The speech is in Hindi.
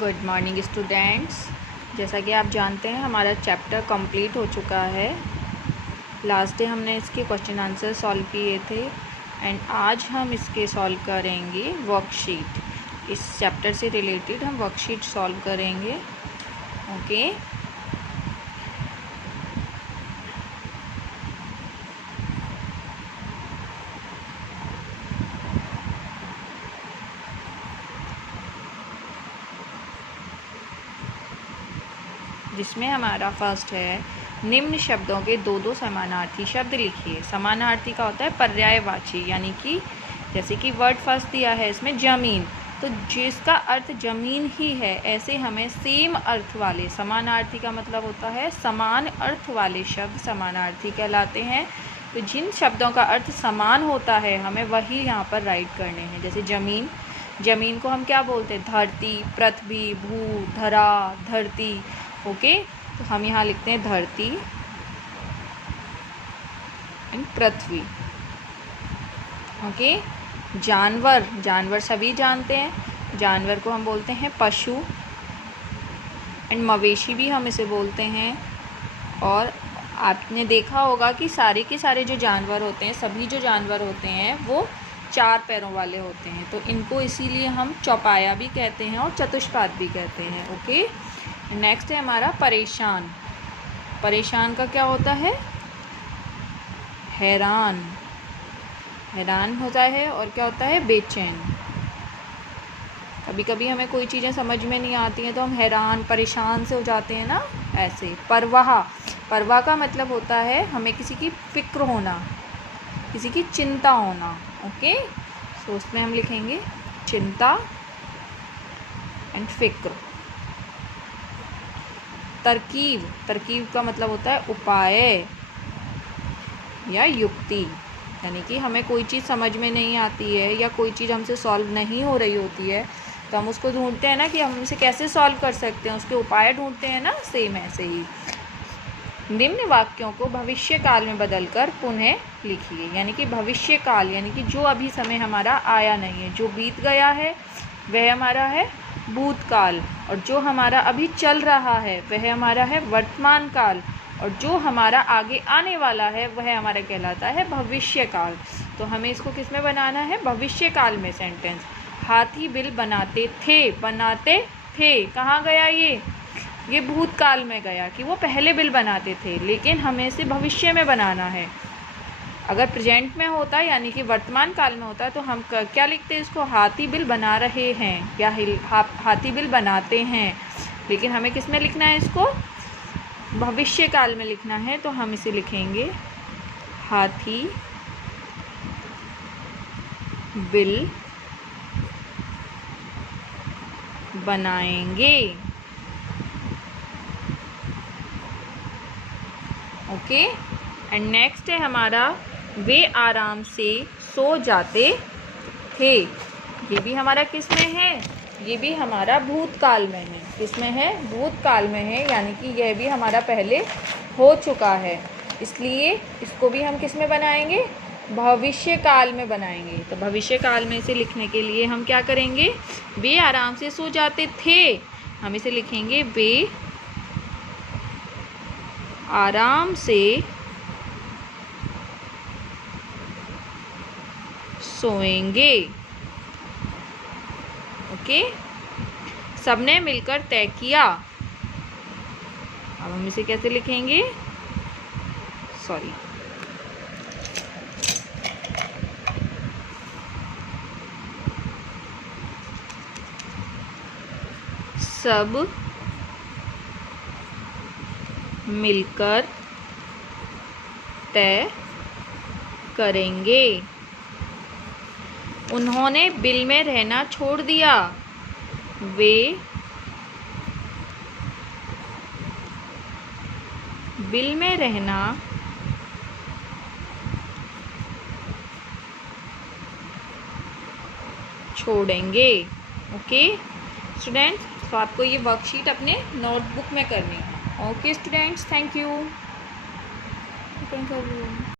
Good morning students. जैसा कि आप जानते हैं हमारा चैप्टर कंप्लीट हो चुका है। लास्ट डे हमने इसके क्वेश्चन आंसर सॉल्व किए थे एंड आज हम इसके सॉल्व करेंगे वर्कशीट। इस चैप्टर से रिलेटेड हम वर्कशीट सॉल्व करेंगे। ओके जिसमें हमारा फर्स्ट है, निम्न शब्दों के दो दो समानार्थी शब्द लिखिए। समानार्थी का होता है पर्यायवाची, यानी कि जैसे कि वर्ड फर्स्ट दिया है इसमें जमीन, तो जिसका अर्थ जमीन ही है, ऐसे हमें सेम अर्थ वाले, समानार्थी का मतलब होता है समान अर्थ वाले शब्द समानार्थी कहलाते हैं। तो जिन शब्दों का अर्थ समान होता है हमें वही यहाँ पर राइट करने हैं। जैसे जमीन, जमीन को हम क्या बोलते हैं? धरती, पृथ्वी, भू, धरा, धरती। ओके, तो हम यहाँ लिखते हैं धरती एंड पृथ्वी। ओके, जानवर, जानवर सभी जानते हैं, जानवर को हम बोलते हैं पशु एंड मवेशी भी हम इसे बोलते हैं। और आपने देखा होगा कि सारे के सारे जो जानवर होते हैं, सभी जो जानवर होते हैं वो चार पैरों वाले होते हैं, तो इनको इसीलिए हम चौपाया भी कहते हैं और चतुष्पाद भी कहते हैं। ओके, नेक्स्ट है हमारा परेशान। परेशान का क्या होता है? हैरान, हैरान होता है। और क्या होता है? बेचैन। कभी कभी हमें कोई चीज़ें समझ में नहीं आती हैं तो हम हैरान परेशान से हो जाते हैं ना, ऐसे। परवाह, परवाह का मतलब होता है हमें किसी की फिक्र होना, किसी की चिंता होना। ओके, सो उसमें हम लिखेंगे चिंता एंड फिक्र। तरकीब, तरकीब का मतलब होता है उपाय या युक्ति, यानी कि हमें कोई चीज़ समझ में नहीं आती है या कोई चीज़ हमसे सॉल्व नहीं हो रही होती है तो हम उसको ढूंढते हैं ना कि हम इसे कैसे सॉल्व कर सकते हैं, उसके उपाय ढूंढते हैं ना, सेम ऐसे ही। निम्न वाक्यों को भविष्य काल में बदलकर पुनः लिखिए, यानी कि भविष्य काल यानी कि जो अभी समय हमारा आया नहीं है, जो बीत गया है वह हमारा है भूतकाल, और जो हमारा अभी चल रहा है वह हमारा है वर्तमान काल, और जो हमारा आगे आने वाला है वह हमारा कहलाता है भविष्य काल। तो हमें इसको किस में बनाना है? भविष्य काल में सेंटेंस। हाथी बिल बनाते थे, बनाते थे, कहाँ गया ये भूतकाल में गया कि वो पहले बिल बनाते थे, लेकिन हमें इसे भविष्य में बनाना है। अगर प्रेजेंट में होता यानी कि वर्तमान काल में होता तो हम क्या लिखते हैं इसको? हाथी बिल बना रहे हैं या हाथी बिल बनाते हैं, लेकिन हमें किस में लिखना है इसको? भविष्य काल में लिखना है। तो हम इसे लिखेंगे हाथी बिल बनाएंगे। ओके, एंड नेक्स्ट है हमारा वे आराम से सो जाते थे। ये भी हमारा किस में है? ये भी हमारा भूतकाल में है। किसमें है? भूतकाल में है, यानी कि यह भी हमारा पहले हो चुका है, इसलिए इसको भी हम किस में बनाएंगे? भविष्य काल में बनाएंगे। तो भविष्य काल में इसे लिखने के लिए हम क्या करेंगे? वे आराम से सो जाते थे, हम इसे लिखेंगे वे आराम से सोएंगे। ओके, सबने मिलकर तय किया। अब हम इसे कैसे लिखेंगे? सॉरी, सब मिलकर तय करेंगे। उन्होंने बिल में रहना छोड़ दिया, वे बिल में रहना छोड़ेंगे। ओके स्टूडेंट्स, तो आपको ये वर्कशीट अपने नोटबुक में करनी है। Okay students, thank you.